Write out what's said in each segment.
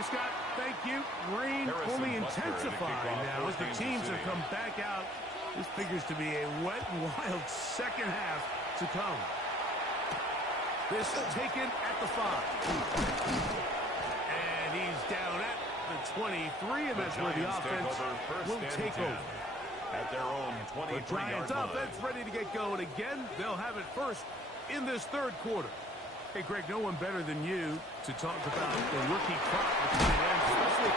Okay, Scott, thank you. Rain only intensifying now as the teams have come back out. This figures to be a wet and wild second half to come. This taken at the 5. And he's down at the 23, and that's where the offense will take over. At their own 23-yard line. Offense ready to get going again. They'll have it first in this third quarter. Hey, Greg, no one better than you to talk about the rookie crop, especially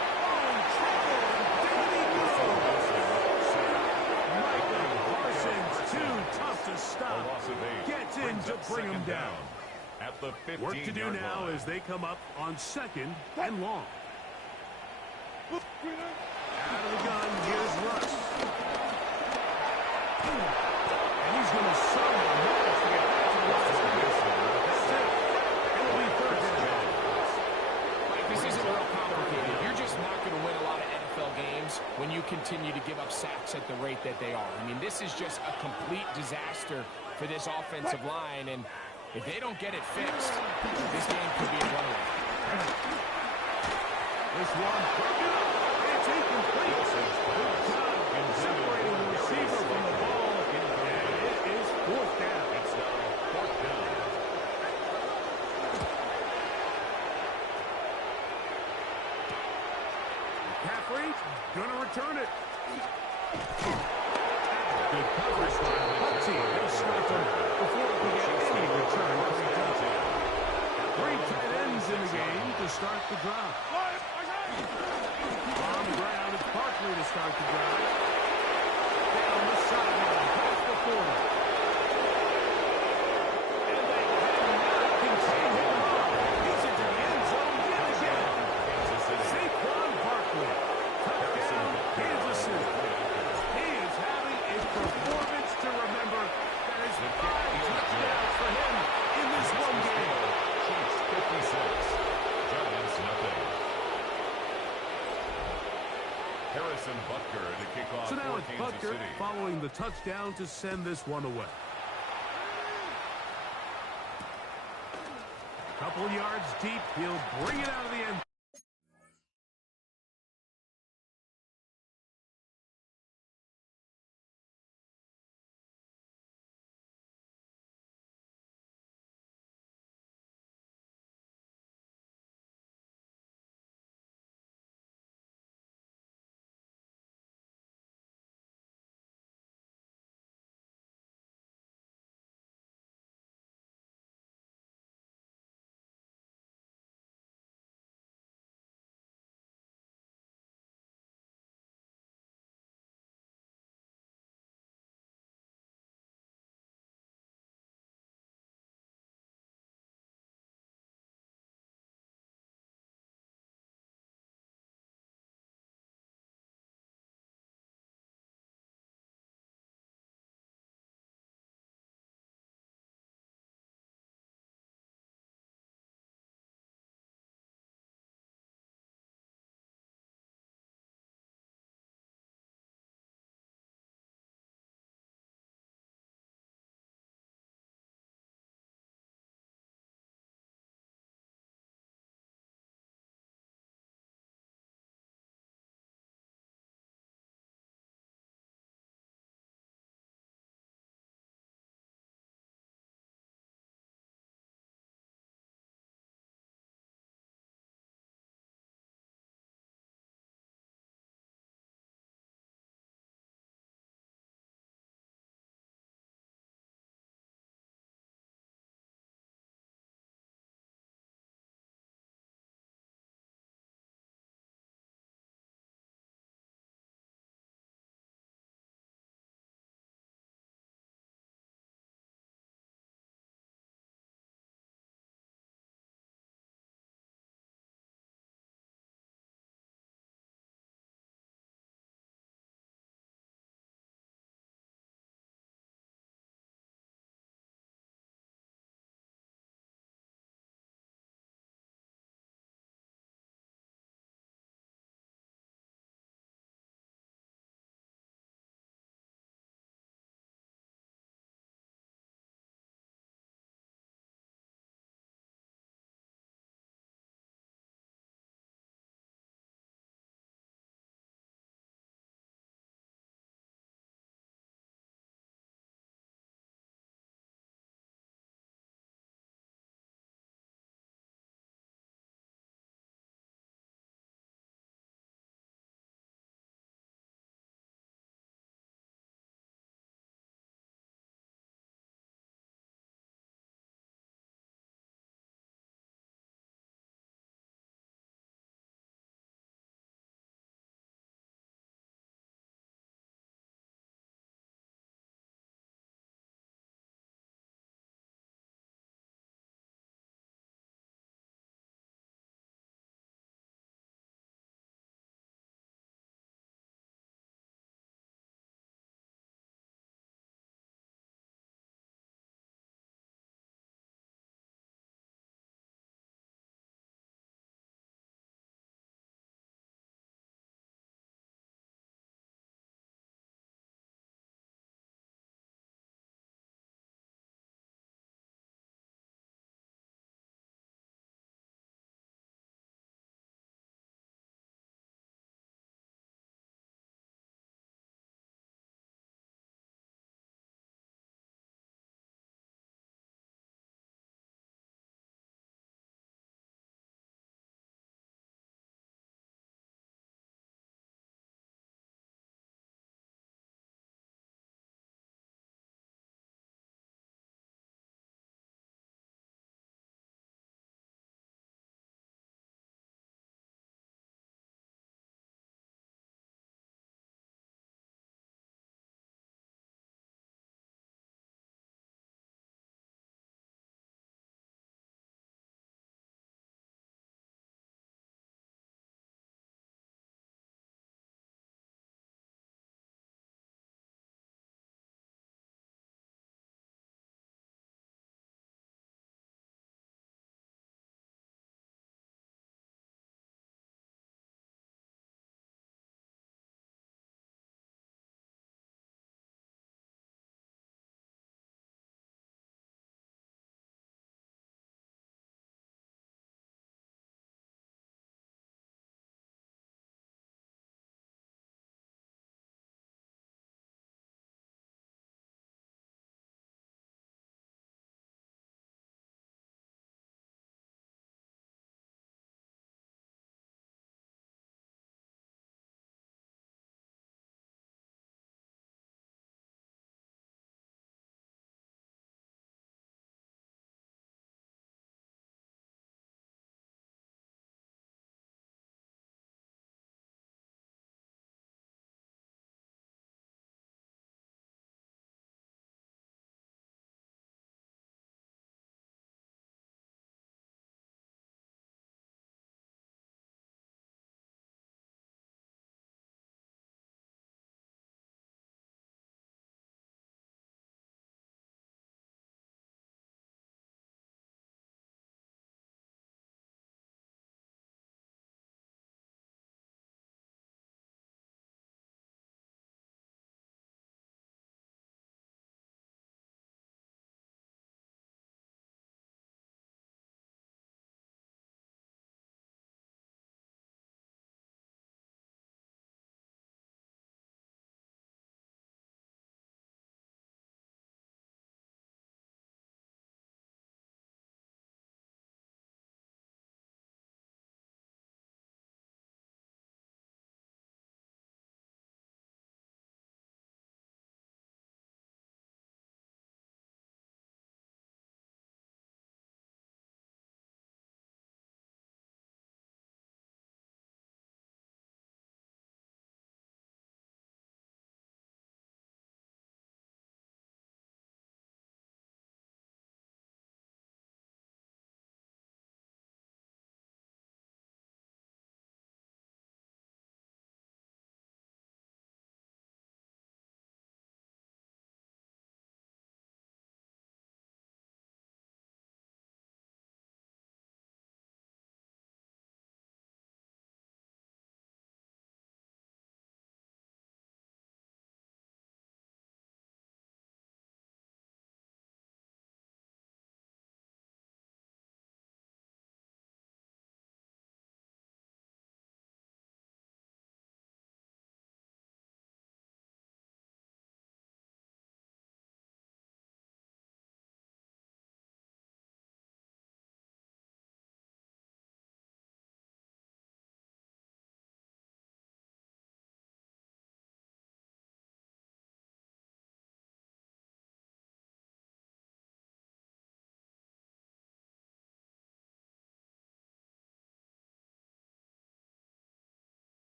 Michael Parsons, too tough to stop. Gets in to bring him down. At the 15-yard Work to do now as they come up on 2nd and long. Out of the gun, here's Russ. And he's going to summon Morris to get back to the line. That's it. It'll be 3rd down. Mike, this isn't real complicated. You're just not going to win a lot of NFL games when you continue to give up sacks at the rate that they are. I mean, this is just a complete disaster for this offensive line, and if they don't get it fixed, this game could be a runaway. This one broken up. It's incomplete. Good job in separating the receiver from the ball. And it is 4th down. It's now 4th down. McCaffrey gonna return it. Good coverage by the Huxley. They stopped him before he could get any return. 3 tight ends in the game to start the drive. On the ground, it's Barkley to start the drive. Down the sideline, past the 40. And they cannot contain him. He's into the end zone yet again. Saquon Barkley. Touchdown, Kansas City. He is having a performance to remember. That is 5 touchdowns for him in this one game. Chiefs 56. Giants nothing. Harrison Butker to kick off So now for it's Kansas Butker City. following the touchdown to send this one away. A couple yards deep, he'll bring it out of the end.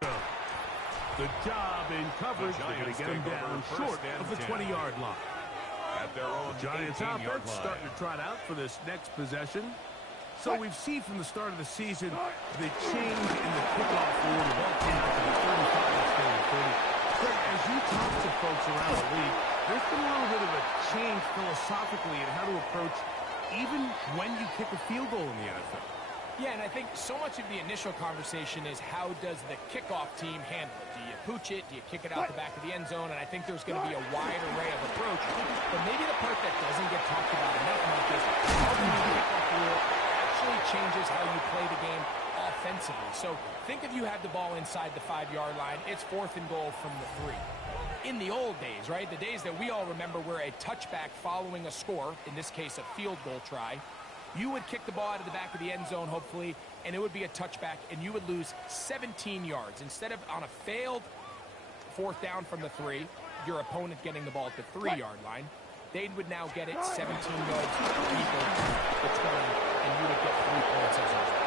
Good job in coverage. They're going to get him down short of the 20-yard line. At their own Giants 18-yard offense line. starting to trot out for this next possession. So we've seen from the start of the season the change in the kickoff rule. The ball came out to the 35 instead of the 30. Greg, as you talk to folks around the league, there's been a little bit of a change philosophically in how to approach even when you kick a field goal in the NFL. Yeah, and I think so much of the initial conversation is how does the kickoff team handle it? Do you pooch it? Do you kick it out the back of the end zone? And I think there's going to be a wide array of approach. But maybe the part that doesn't get talked about enough, Mike, is how the new kickoff rule actually changes how you play the game offensively. So think if you had the ball inside the 5-yard line, it's 4th and goal from the 3. In the old days, right, the days that we all remember where a touchback following a score, in this case a field goal try, you would kick the ball out of the back of the end zone, hopefully, and it would be a touchback, and you would lose 17 yards. Instead of on a failed 4th down from the 3, your opponent getting the ball at the 3-yard line, they would now get it 17 yards deeper the 20, and you would get 3 points as a result.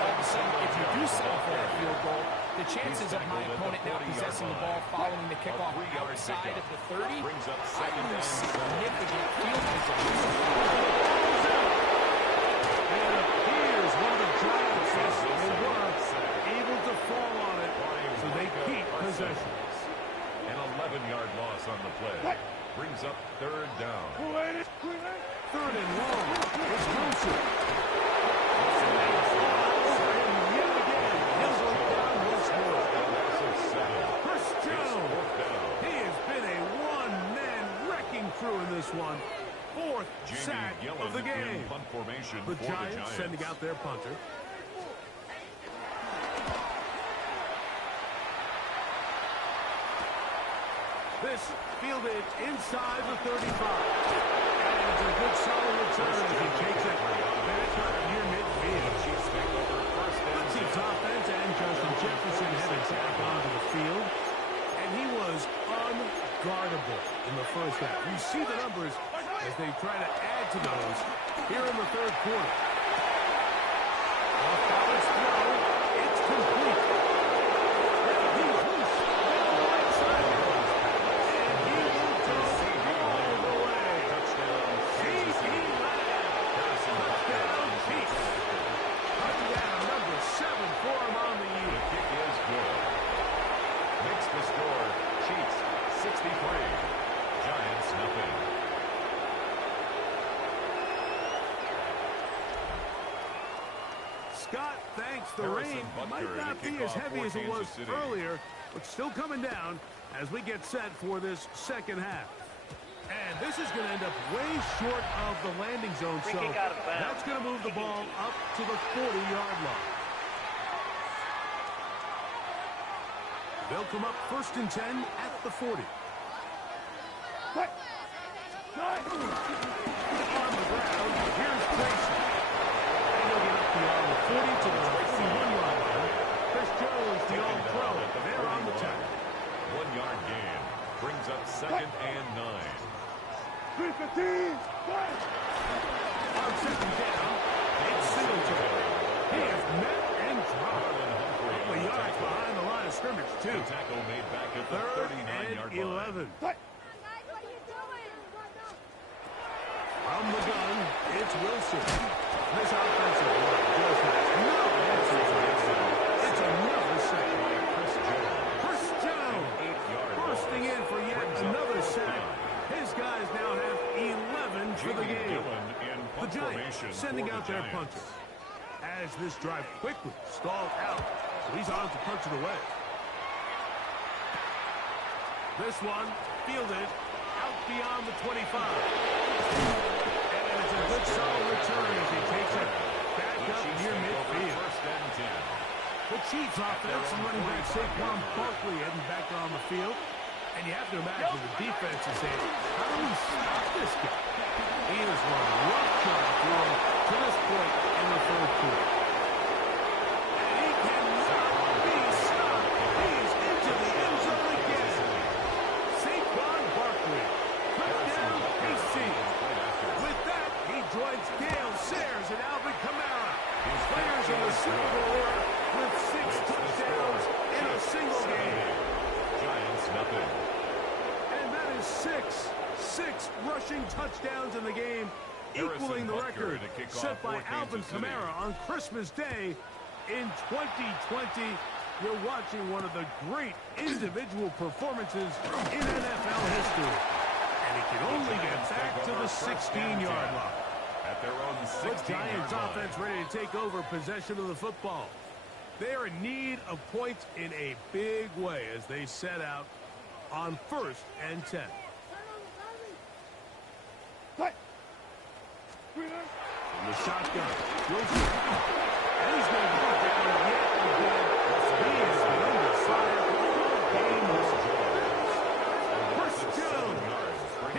All of a sudden, if you do settle for that field goal, the chances of my opponent now possessing the ball following the kickoff outside of the 30, I lose significant field position. And it appears one of the Giants were able to fall on it, so they keep possession. An 11-yard loss on the play. Brings up 3rd down. 3rd and long. It's Wilson. Through in this one. 4th sack of the game. Punt formation The for Giants sending out their punter. This fielded inside the 35. And it's a good solid return as he takes it back up near midfield. The Chiefs offense and Justin Jefferson headed back onto the field. And he was unguardable in the first half. You see the numbers as they try to add to those here in the 3rd quarter. Off balance throw. It's complete. He's loose down the right side. And he will go all the way. C.D. Lamb. Touchdown, Chiefs. Touchdown number 7 for him on the year. The kick is good. Makes the score. Chiefs 63. Giants nothing. Scott thanks the rain. Might not be as heavy as it was earlier, but still coming down as we get set for this second half. And this is going to end up way short of the landing zone, so that's going to move the ball up to the 40-yard line. They'll come up 1st and 10 at the 40. On the ground, here's Grayson. And he'll get up beyond the 40 to the 51-yard line. Chris Jones, the all-pro, there on the tackle. 1-yard gain. Brings up 2nd and 9. On 2nd down, it's Singletary. He is met and dropped. A couple of yards behind the line of scrimmage, too. The tackle made back at the 39-yard line. 3rd and 11. From the gun, it's Wilson. This offensive line just has no answer for this. It's another sack. Chris Jones bursting in for yet another sack. His guys now have 11 for the game. The Giants sending out their punter. As this drive quickly stalled out, so he's on to punch it away. This one fielded out beyond the 25. And it's a good solid return as he takes it back up near midfield. The Chiefs offense and running back Saquon Barkley heading back on the field. And you have to imagine the defense is saying, how do we stop this guy? He has run rough shot through him to this point in the 3rd quarter. And he cannot be stopped. He is into the end zone again. Saquon Barkley. Touchdown, KC. With that, he joins Gale Sayers and Alvin Kamara. Players in the Super Bowl era with 6 rushing touchdowns in the game, equaling the record set by Alvin Kamara on Christmas Day in 2020. You're watching one of the great individual performances in NFL history. And he can only get back to the 16-yard line. At their own 16-yard The Giants line. offense ready to take over possession of the football. They are in need of points in a big way as they set out on 1st and 10. From the shotgun, Wilson, and he's going to put down yet again. He is under fire. Game over. First down.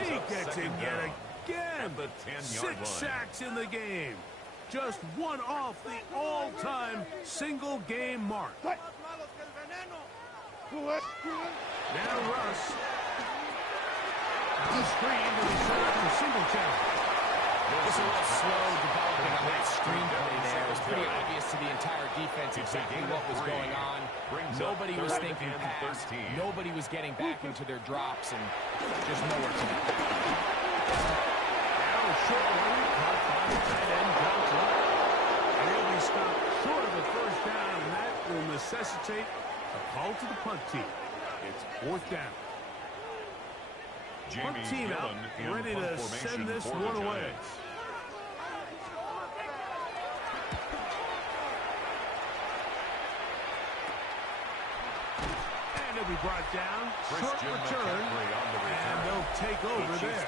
He gets it yet again. 6 sacks in the game. Just one off the all-time single-game mark. Now Russ. The screen to be set up in single channel. It's a little slow developing on that screen play there. It was pretty obvious to the entire defense exactly what was going on. Nobody was thinking pass. Nobody was getting back into their drops, and just nowhere to get back. Now a short one, caught by the tight end, Johnson. And he'll be stopped short of a first down, and that will necessitate a call to the punt team. It's 4th down. Punt team out, ready to send this one away. And it'll be brought down. Short return. And they'll take over there.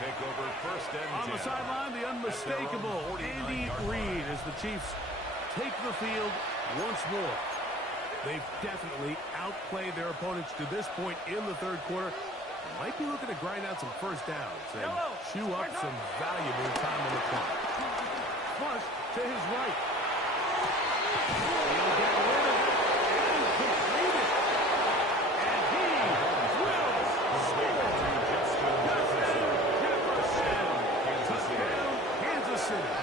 On the sideline, the unmistakable Andy Reid as the Chiefs take the field once more. They've definitely outplayed their opponents to this point in the 3rd quarter. Might be looking to grind out some first downs and chew up some valuable time on the clock. Flush to his right. He'll get rid of it and complete it. And he will score. Jefferson. Touchdown, Kansas City.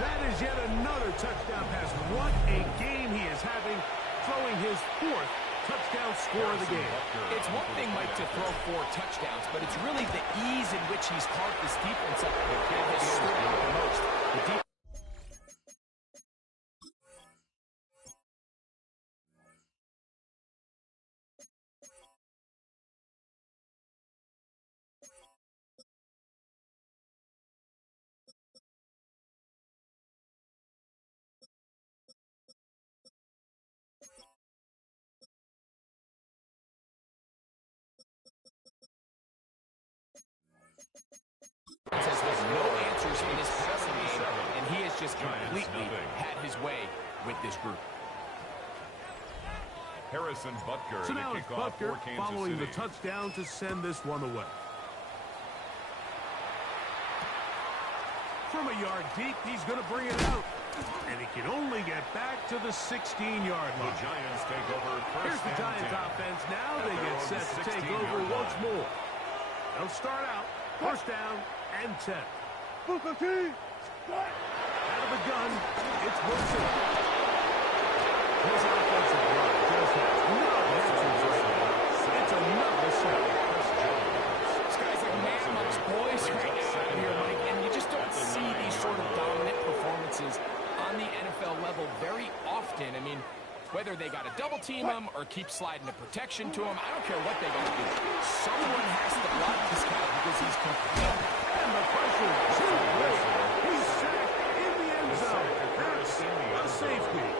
That is yet another touchdown pass. What a game he is having, throwing his 4th touchdown score of the game. It's one thing, Mike, to throw 4 touchdowns, but it's really the ease in which he's carved this defense up that has stood out the most. The defense says there's no answers in his passing game, and he has just completely had his way with this group. Harrison Butker So now to it's kick off Butker for Kansas following City. the touchdown to send this one away. From a yard deep, he's going to bring it out. And he can only get back to the 16-yard line. The Giants take over first. Here's the Giants offense. Now they get set to take over once more. They'll start out. First down and 10. Out of the gun, it's Wilson. His offensive line just has no answers right now. It's another sack. This guy's like man amongst boys right now here, Mike, and you just don't see these sort of dominant performances on the NFL level very often. I mean, whether they got to double team him or keep sliding the protection to him, I don't care what they got to do. Someone has to block this guy because he's complete. And the pressure too great. He's sacked in the end zone. That's a safety.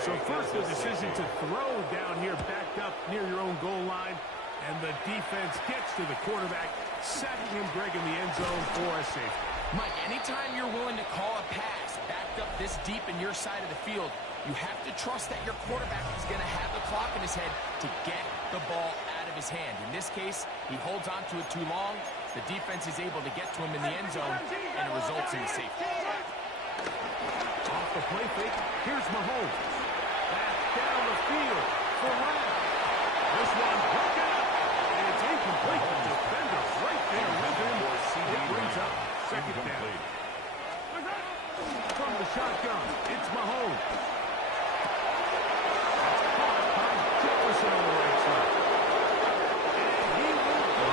So first the decision to throw down here backed up near your own goal line. And the defense gets to the quarterback, sacking him, Greg, in the end zone for a safety. Mike, anytime you're willing to call a pass backed up this deep in your side of the field, you have to trust that your quarterback is going to have the clock in his head to get the ball out of his hand. In this case, he holds on to it too long. The defense is able to get to him in the end zone, and it results in a safety. Off the play fake, here's Mahomes. Back down the field for Lamb. This one broken up, and it's incomplete. The defender right there with him. It brings up second down. From the shotgun, it's Mahomes. That's caught by Jefferson on the right side. And he will go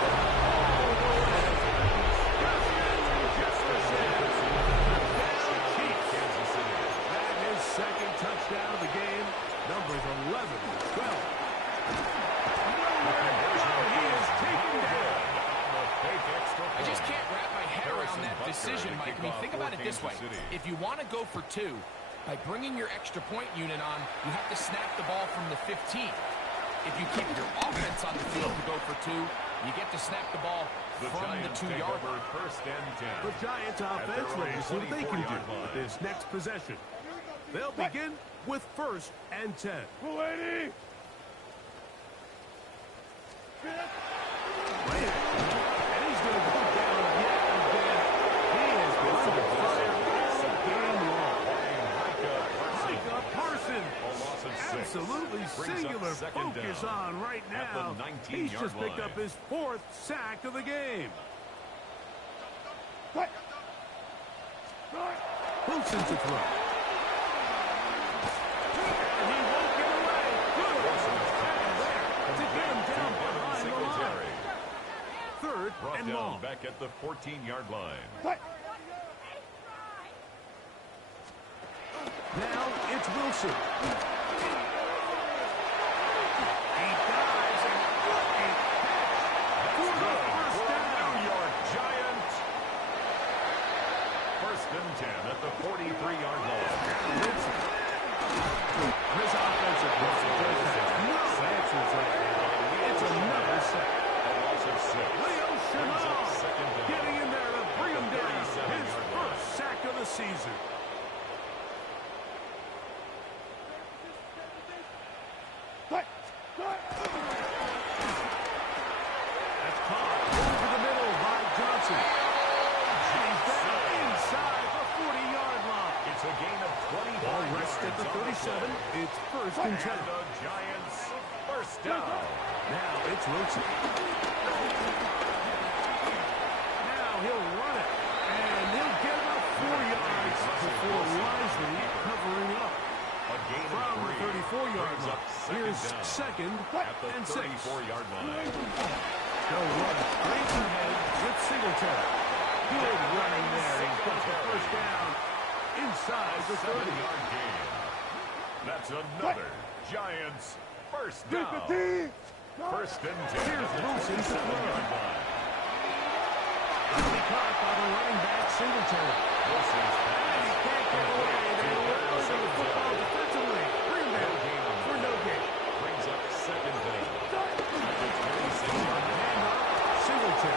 decision, Mike. I mean, think about it this way. If you want to go for two, by bringing your extra point unit on, you have to snap the ball from the 15. If you keep your offense on the field to go for two, you get to snap the ball from the 2-yard line. First and 10. The Giants offense ready to see what they can do with this next possession. They'll begin with first and 10. And he's going to go down yet again. He has been under fire all game long. Micah Parsons. Absolutely singular focus on right now. He's just picked up his 4th sack of the game. Wilson to throw. And he won't get away. Good. To get him down behind the line. 3rd and long. Back at the 14-yard line. Now it's Wilson. He dives and what a catch for the first down. New York Giants. First and 10 at the 43-yard line. This offensive line does have no answers right now. It's another sack. Leo Chenal getting in there to bring him down. His first sack of the season. That's caught over the middle by Johnson. He's down inside the 40-yard line. It's a gain of 20. Ball rests at the 37. It's first and 10. The Giants first down. Now it's Wilson. Now he'll run it. And he'll get about 4 yards before wisely covering up. From the 34-yard line. Here's second and 6. 34-yard line. They'll run straight ahead with Singletary. Good running there. He's got the first down inside the 30-yard gain. That's another Giants first down. First and 10. Here's Wilson to throw. Caught by the running back Singletary. Wilson's And he can't get away. They look over the football defensively. Bring him down for no gain. Brings up second down. Singletary.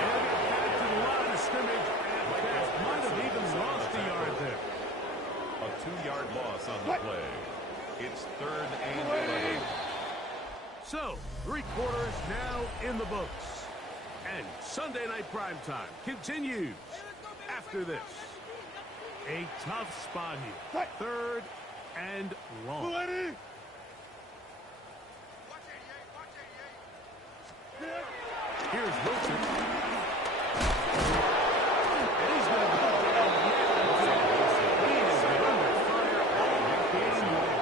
And back to the line of scrimmage. And Best might have even lost a yard there. A 2-yard loss on the play. It's 3rd and 11. So, 3 quarters now in the books. And Sunday Night Primetime continues after this. A tough spot here. 3rd and long. Here's Wilson. And he's going to go down yet again. He has been under fire all game long.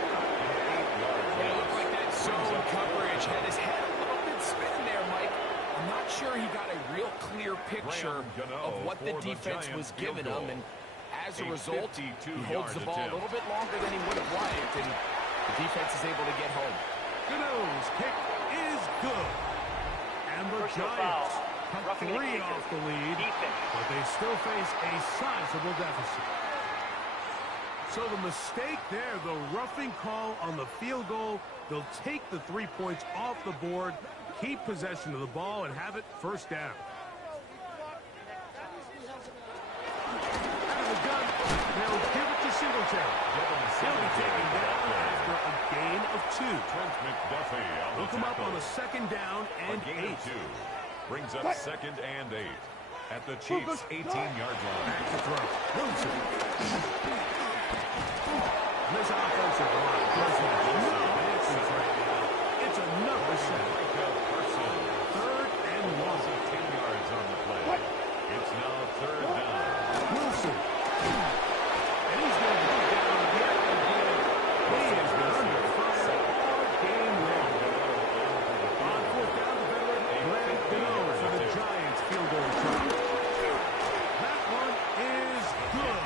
It looked like that zone coverage had his head a little bit spinning there, Mike. I'm not sure he got a real clear picture of what the defense was giving him, and as a result, he holds the ball a little bit longer than he would have liked, and the defense is able to get home. Gano's kick is good. And the Giants cut 3 off the lead, but they still face a sizable deficit. So the mistake there, the roughing call on the field goal, they'll take the 3 points off the board, keep possession of the ball, and have it first down. Out of the gun, they'll give it to Singletary. He'll be taken down after a gain of 2. They'll come up on a second down and 8. Brings up second and 8 at the Chiefs' 18-yard line. Back to throw. Wilson. This offensive line does have no answers right now. It's another sack. 3rd and 1. 10 yards on the play. It's now 3rd down. Wilson. And he's going to go down yet again. He has been under fire all game long. On 4th down, the veteran Greg Gano for the Giants field goal try. That one is good.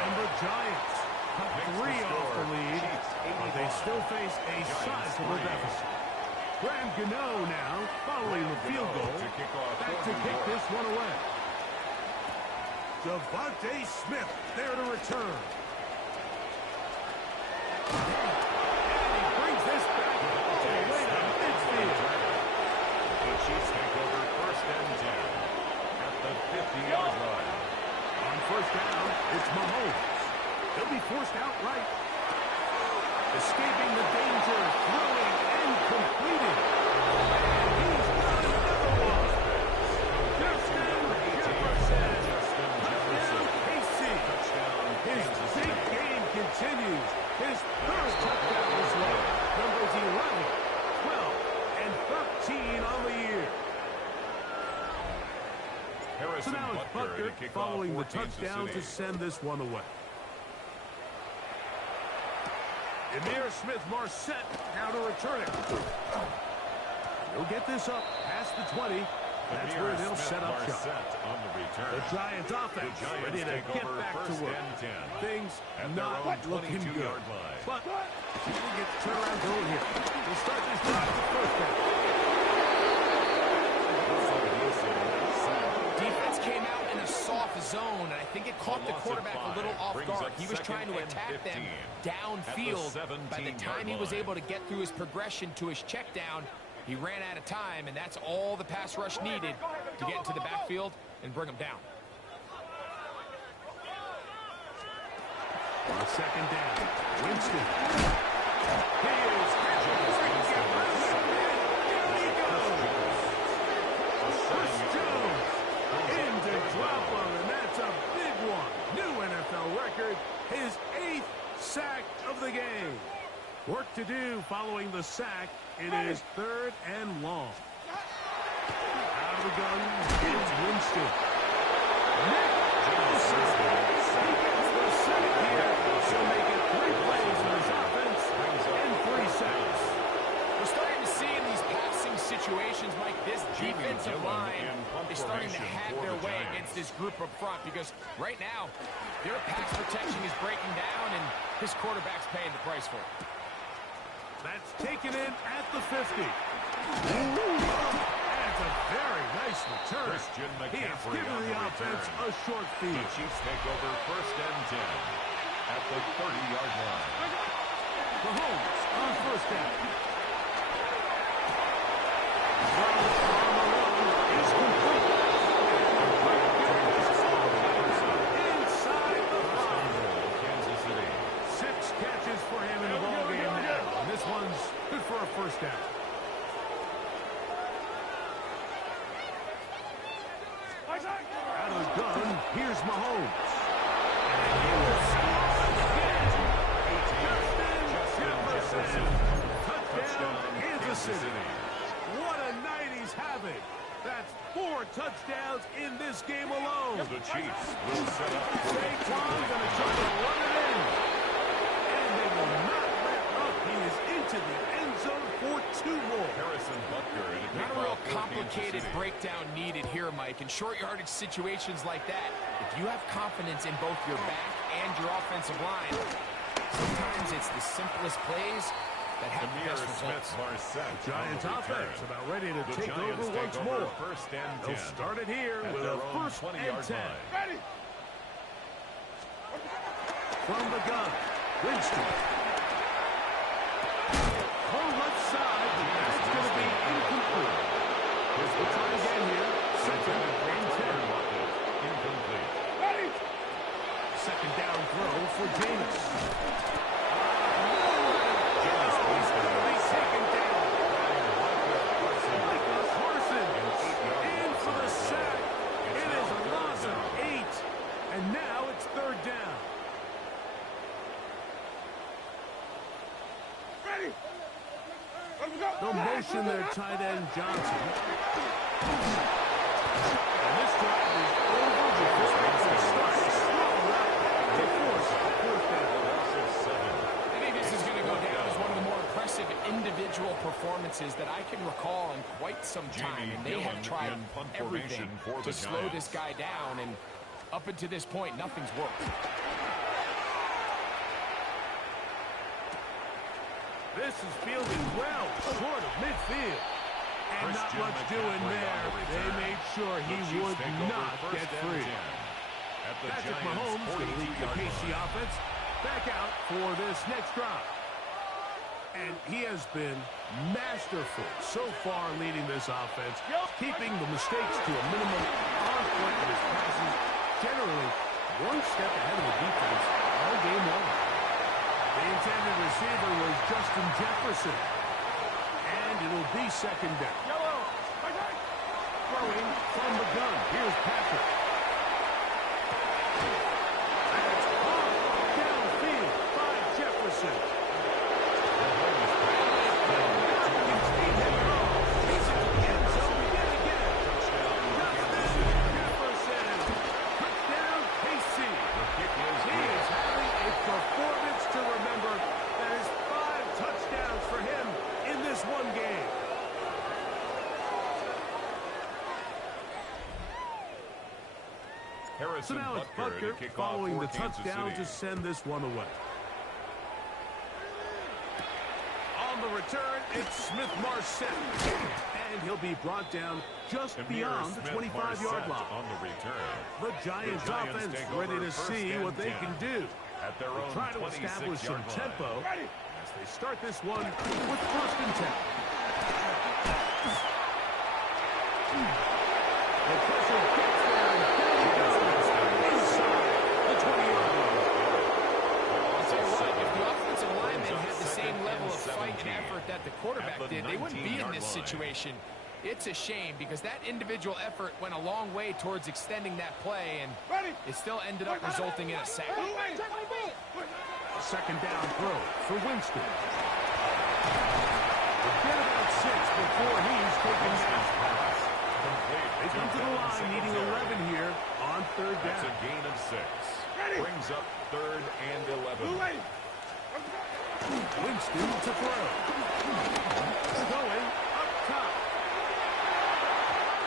And the Giants cut 3 off the lead, but they still face a sizable deficit. Graham Gano now, following the field goal, back to kick this one away. Devontae Smith there to return. And he brings this back all the way to midfield. The Chiefs take over first and 10 at the 50-yard line. On first down, it's Mahomes. He'll be forced out right. Escaping the danger, throwing and completing. And he's got another one. Justin Jefferson. Touchdown, KC. His big game continues. His third touchdown this way. Numbers 11, 12, and 13 on the year. So now it's Butker following the touchdown to send this one away. Emir Smith-Marset now to return it. He'll get this up past the 20. That's where they'll set up shop. On the return. The Giants offense ready to get back to work. Things not looking good. But we'll get the turnaround going here. We'll start this drive with first down. Defense came out in a soft zone, and I think it caught the quarterback a little off guard. He was trying to attack them downfield. By the time he was able to get through his progression to his check down, he ran out of time, and that's all the pass rush needed to get into the backfield and bring him down. On second down, Winston. He is he goes. Chris Jones into drop him, and that's a big one. New NFL record, his 8th sack of the game. Work to do following the sack. It is third and long. Out of the gun is Winston. Nick Johnson. He gets the sack here. He'll make it 3 plays in his offense and 3 sacks. We're starting to see in these passing situations, Mike, this defensive line is starting to have their way against this group up front because right now their pass protection is breaking down and his quarterback's paying the price for it. That's taken in at the 50. That's a very nice return. He has given the offense a short feed. The Chiefs take over first and 10 at the 30-yard line. Mahomes on first down. Is complete. Inside the 5. Kansas City. 6 catches for him in the ballgame now. And this one's good for a first down. Out of the gun, here's Mahomes. And he will score again. Justin Jefferson. Touchdown, Kansas City. What a night he's having. That's 4 touchdowns in this game alone. The Chiefs will set up. Saquon's going to try to run it in. And they will not let up. He is into the end zone for 2 more. Harrison Butker. Not a real complicated breakdown needed here, Mike. In short yardage situations like that, if you have confidence in both your back and your offensive line, sometimes it's the simplest plays that have the best results. Giants offense about ready to take over once more. First and 10. They'll start it here with a first and 10. Ready. From the gun, Winston. Full left side, but that's going to be incomplete. We'll try again here. Second and 10. Incomplete. Ready. Second down throw for Jameis. Taken down. Micah Parsons in for the sack. It is a loss of 8. And now it's third down. Ready. The motion there, tight end Johnson. And this drive is over before it can start. Strong route to force a fourth down. I think this is going to go down as one of the more impressive individual performances that I can recall in quite some time. And they have tried everything to slow this guy down. And up until this point, nothing's worked. This is fielding well short of midfield. And not much doing there. They made sure he would not get free. Patrick Mahomes going to lead the KC offense back out for this next drive. And he has been masterful so far leading this offense, keeping the mistakes to a minimum on point with his passes, generally one step ahead of the defense all game long. The intended receiver was Justin Jefferson. And it'll be second down. Throwing from the gun. Here's Patrick. That's caught downfield by Jefferson. He's in the end zone yet again. Justin Jefferson. Touchdown, KC. He is having a performance to remember. That is 5 touchdowns for him in this one game. So now it's Butker following the touchdown to send this one away. On the return, it's Smith-Marset. And he'll be brought down just beyond the 25-yard line. On the return. The Giants offense ready to see what they can do. At their own Try to establish some tempo as they start this one with 1st and 10. The pressure gets there. Inside the 20-yard line. I'll tell you what, if the offensive linemen had the same level of fight and effort that the quarterback did, they wouldn't be in this situation. It's a shame because that individual effort went a long way towards extending that play, and it still ended up resulting in a sack. Second down throw for Winston. Get about 6 before he's taken down. They come to the line needing 11 here on 3rd down. That's a gain of 6. Brings up 3rd and 11. Winston to throw. Going up top.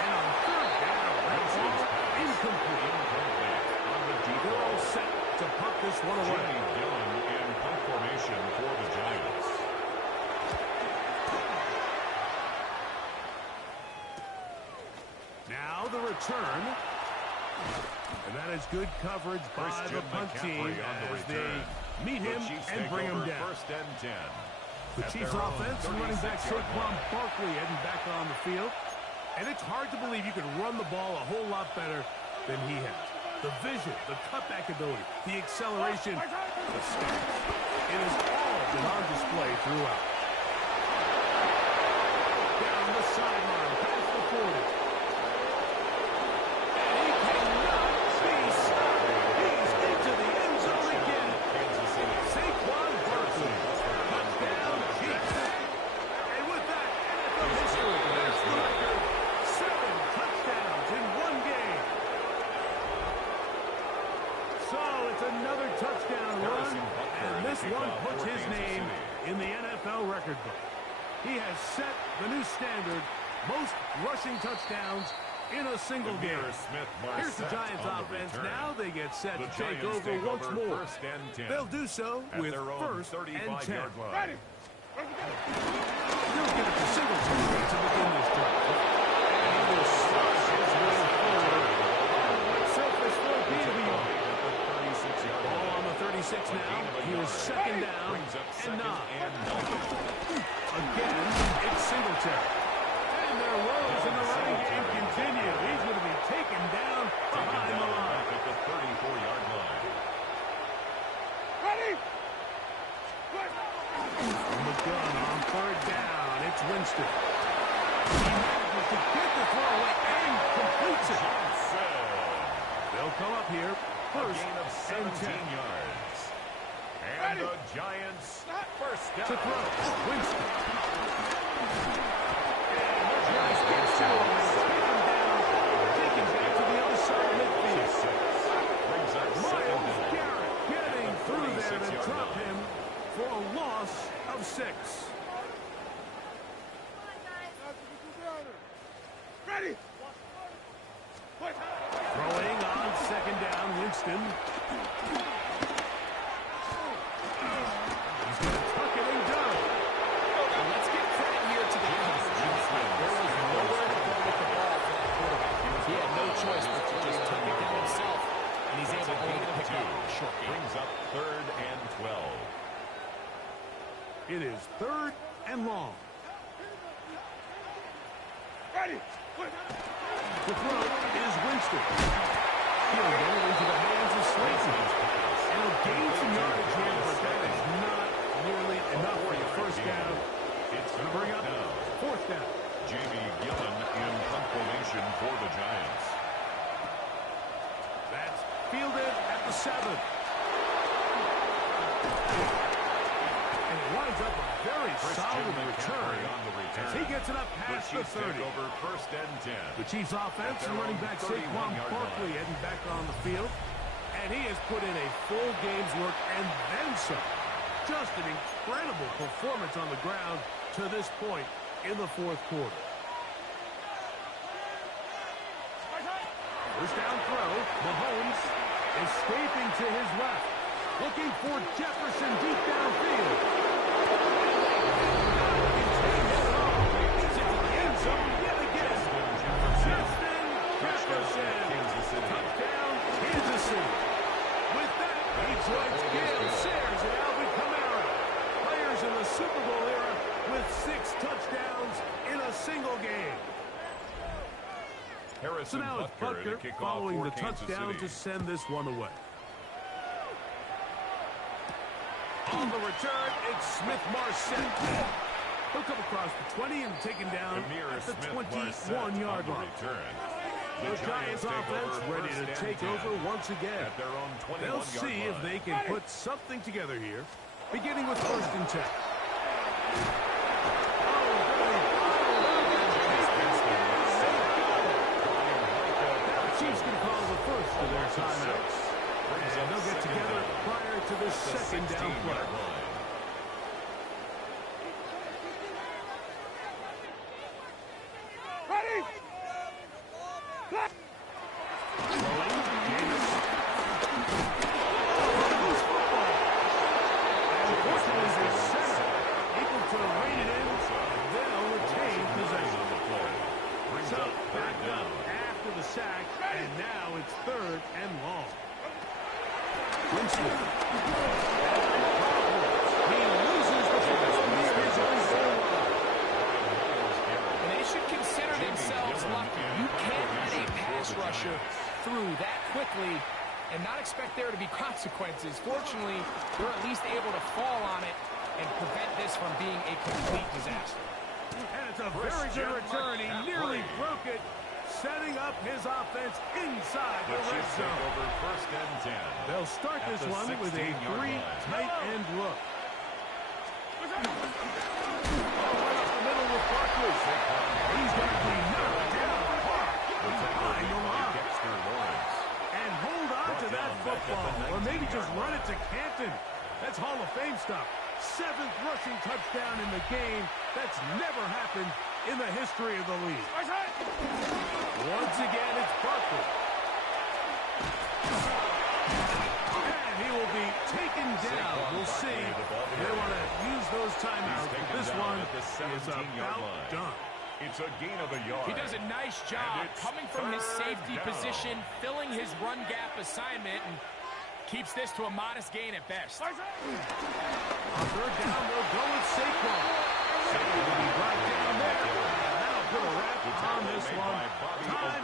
And on 3rd down, that's incomplete. They're all set to punt this one away. Jimmy Dillon in punt formation for the Giants. Now the return. And that is good coverage by the punt team as they meet him and bring him down. 1st and 10. The Chiefs offense and running back Saquon Barkley heading back on the field. And it's hard to believe you can run the ball a whole lot better than he has. The vision, the cutback ability, the acceleration, the stats. It has all been on display throughout. Down the sideline, past the 40. And he cannot be stopped. He's into the end zone again. Saquon Barkley. Touchdown, Chiefs. And with that, NFL history has the record 7 touchdowns in one game. So it's another touchdown run, and this one puts his name in the NFL record book. He has set the new standard, most rushing touchdowns in a single game. Here's the Giants offense. Now they get set to take over once more. They'll do so with 1st and 10. He'll give it to Singletary to begin this drive. And he will start his way forward. Surface will be to be on. Ball on the 36 now. Here's 2nd down and 9. Again, it's Singletary. And their woes in the running game continue. He's going to be taken down behind the line. At the 34-yard line. From the gun on 3rd down, it's Winston. He manages to get the throw away and completes it. They'll come up here. 1st of and 10. 17 yards. And the Giants 1st down. To throw. Winston. And the Giants get 2 on it. Taken back to the other side of midfield. Brings up 2nd Myles down. Garrett getting through there to 46-yard drop line. him for a loss of 6. Throwing on 2nd down, Winston. He's going to tuck it and go. Well, let's give credit here to the coverage. There was nowhere to go with the ball for that quarterback. He had no choice but to just tuck it down himself. and he's able only to pick up a short game. Brings up 3rd and 12. It is 3rd and long. Ready. The throw is Winston. He'll go into the hands of Slayton. And he'll gain some yardage here, but that is not nearly enough for the first down. It's going to bring up 4th down. J.B. Gillen in punt formation for the Giants. That's fielded at the 7. And it winds up a very solid return as he gets it up past the 30. Over 1st and 10. The Chiefs offense and running back Saquon Barkley heading back on the field. And he has put in a full game's work and then some. Just an incredible performance on the ground to this point in the 4th quarter. First down throw. Mahomes escaping to his left. Looking for Jefferson deep downfield. It's into the end zone yet again. Justin Jefferson. Touchdown, Kansas City. With that, he joins Gale Sayers and Alvin Kamara. Players in the Super Bowl era with 6 touchdowns in a single game. So now it's Butker following the touchdown to send this one away. On the return, it's Smith-Marset. He'll come across the 20 and taken down at the 21-yard line. The Giants offense ready to take over once again. They'll see if they can put something together here, beginning with 1st and 10. Chiefs can call the first of their timeouts. And they'll get together prior to the 2nd down play. Ready? Throwing, James. And fortunately, the center able to rein it in, and they'll retain possession. So, back up after the sack, and now it's 3rd and long. Winston. He loses the football near his own goal line. And they should consider themselves lucky. You can't let a pass rusher through that quickly and not expect there to be consequences. Fortunately, they're at least able to fall on it and prevent this from being a complete disaster. And it's a very good return. He nearly broke it, setting up his offense inside the red zone. Over 1st and 10. They'll start this one with a 3 tight end look. Right up the middle with Barkley. He's going to be knocked down hard behind the line. And hold on to that football, or maybe just run it to Canton. That's Hall of Fame stuff. 7th rushing touchdown in the game. That's never happened in the history of the league. Once again, it's Barkley. And he will be taken down. We'll see if they want to use those timeouts. This one is about done. It's a gain of a yard. He does a nice job coming from his safety position, filling his run gap assignment, and keeps this to a modest gain at best. On 3rd down, they'll go with Saquon. Saquon will be right down there. And that'll put a wrap on this one. Time